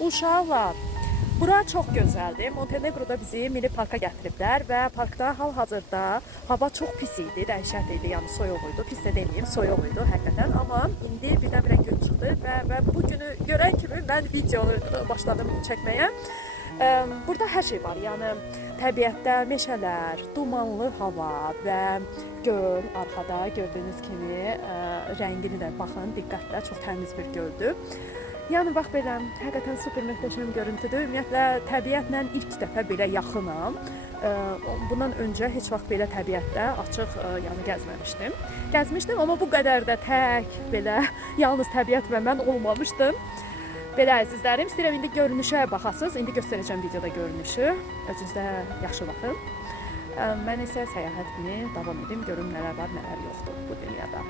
uşağı var. Bura çox gözəldir. Montenegroda bizi Milli Parka gətiriblər və parkda hal-hazırda hava çox pis idi, dəhşət idi, yəni soyuq idi. Pis də deməyim, soyuq idi həqiqətən. Amma indi birdən-birə gün çıxdı və bu günü görən kimi mən videonu başladım çəkməyə. Burada hər şey var. Yəni təbiətdə meşələr, dumanlı hava və göl arxada gördüyünüz kimi rəngini də baxın, diqqətlə, çox təmiz bir göldür. Yəni bax belə, həqiqətən super möhtəşəm görüntüdür. Ümumiyyətlə təbiətlə ilk dəfə belə yaxınam. Bundan öncə heç vaxt belə təbiətdə açıq yəni gəzməmişdim. Gəzmişdim, amma bu qədər də tək belə yalnız təbiət və mən olmamışdım. Belə əzizlərim, istəyirəm indi görünüşə baxasınız. İndi göstərəcəm videoda görünüşü. Özünüzdə yaxşı baxın. Mən isə səyahətimi davam edim, görüm nələr var, nələr yoxdur bu dünyada.